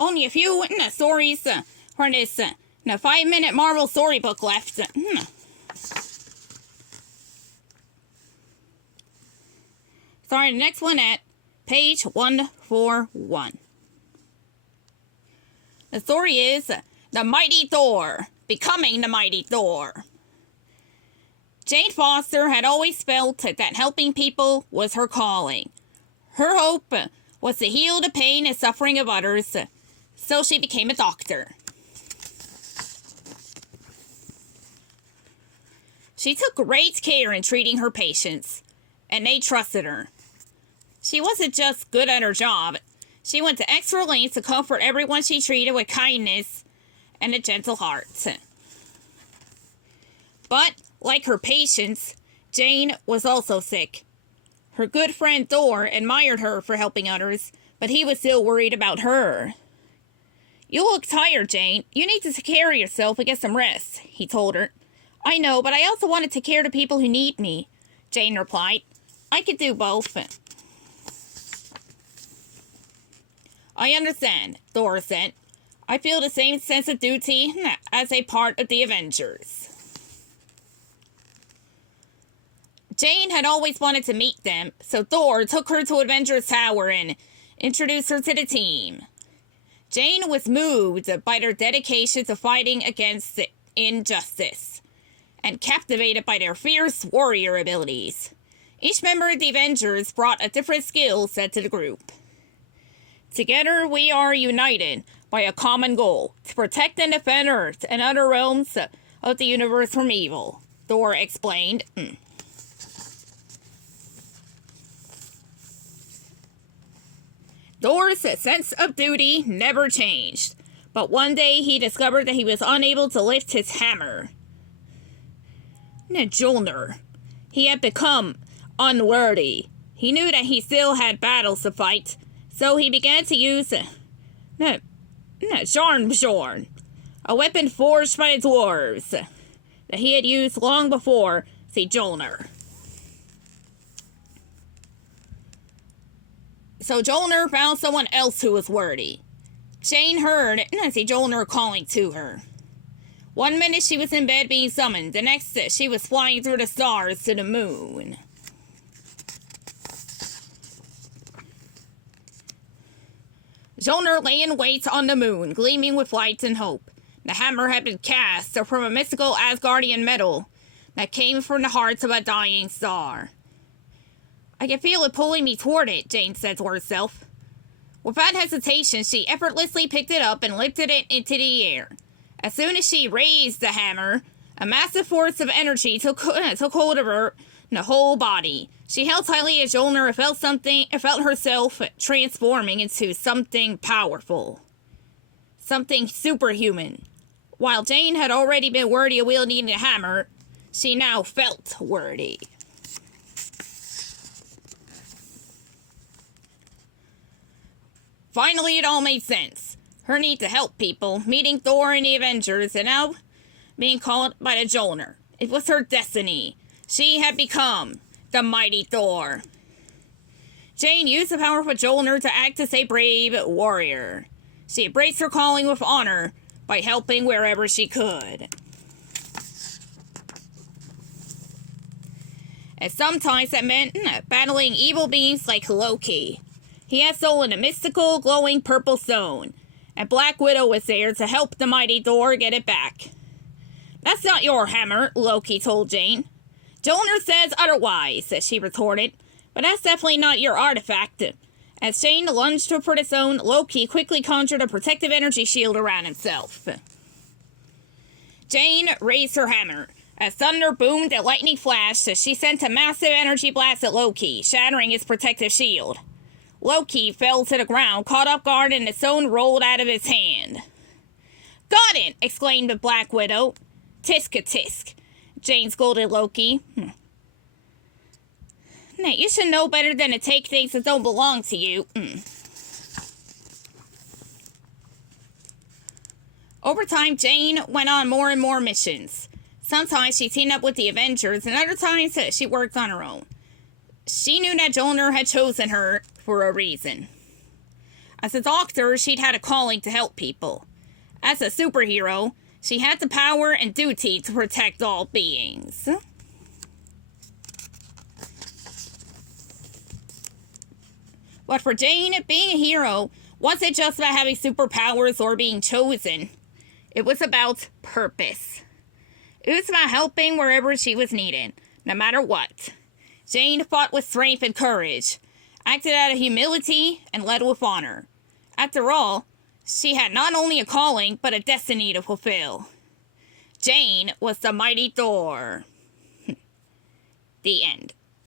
only a few stories for this 5-minute Marvel storybook left. Sorry, the next one at page 141. The story is The Mighty Thor, Becoming the Mighty Thor. Jane Foster had always felt that helping people was her calling. Her hope was to heal the pain and suffering of others, so she became a doctor. She took great care in treating her patients, and they trusted her. She wasn't just good at her job. She went to extra lengths to comfort everyone she treated with kindness and a gentle heart. But, like her patients, Jane was also sick. Her good friend Thor admired her for helping others, but he was still worried about her. "You look tired, Jane. You need to take care of yourself and get some rest," he told her. "I know, but I also want to take care of the people who need me," Jane replied. "I could do both." "I understand," Thor said. "I feel the same sense of duty as a part of the Avengers." Jane had always wanted to meet them, so Thor took her to Avengers Tower and introduced her to the team. Jane was moved by their dedication to fighting against injustice, and captivated by their fierce warrior abilities. Each member of the Avengers brought a different skill set to the group. "Together we are united by a common goal, to protect and defend Earth and other realms of the universe from evil," Thor explained. Thor's sense of duty never changed, but one day he discovered that he was unable to lift his hammer. Mjolnir. He had become unworthy. He knew that he still had battles to fight, so he began to use Jarnbjorn, a weapon forged by the dwarves that he had used long before Mjolnir. So Mjolnir found someone else who was worthy. Jane heard Mjolnir calling to her. One minute she was in bed being summoned, the next she was flying through the stars to the moon. Mjolnir lay in wait on the moon, gleaming with light and hope. The hammer had been cast from a mystical Asgardian metal that came from the heart of a dying star. "I can feel it pulling me toward it," Jane said to herself. Without hesitation, she effortlessly picked it up and lifted it into the air. As soon as she raised the hammer, a massive force of energy took hold of her the whole body. She held tightly as Mjolnir felt herself transforming into something powerful. Something superhuman. While Jane had already been worthy of wielding the hammer, she now felt worthy. Finally, it all made sense. Her need to help people, meeting Thor and the Avengers, and now being called by the Mjolnir. It was her destiny. She had become the mighty Thor. Jane used the powerful Mjolnir to act as a brave warrior. She embraced her calling with honor by helping wherever she could. And sometimes that meant battling evil beings like Loki. He had stolen a mystical, glowing purple stone, and Black Widow was there to help the mighty Thor get it back. "That's not your hammer," Loki told Jane. "Mjolnir says otherwise," she retorted, "but that's definitely not your artifact." As Jane lunged for the stone, Loki quickly conjured a protective energy shield around himself. Jane raised her hammer. As thunder boomed and lightning flashed, she sent a massive energy blast at Loki, shattering his protective shield. Loki fell to the ground, caught off guard, and the stone rolled out of his hand. "Got it!" exclaimed the Black Widow. "Tisk-a-tisk," Jane scolded Loki. "Now, you should know better than to take things that don't belong to you." Over time, Jane went on more and more missions. Sometimes she teamed up with the Avengers, and other times she worked on her own. She knew that Mjolnir had chosen her for a reason. As a doctor, she'd had a calling to help people. As a superhero, she had the power and duty to protect all beings. But for Jane, being a hero wasn't just about having superpowers or being chosen. It was about purpose. It was about helping wherever she was needed, no matter what. Jane fought with strength and courage, acted out of humility, and led with honor. After all, she had not only a calling, but a destiny to fulfill. Jane was the mighty Thor. The end.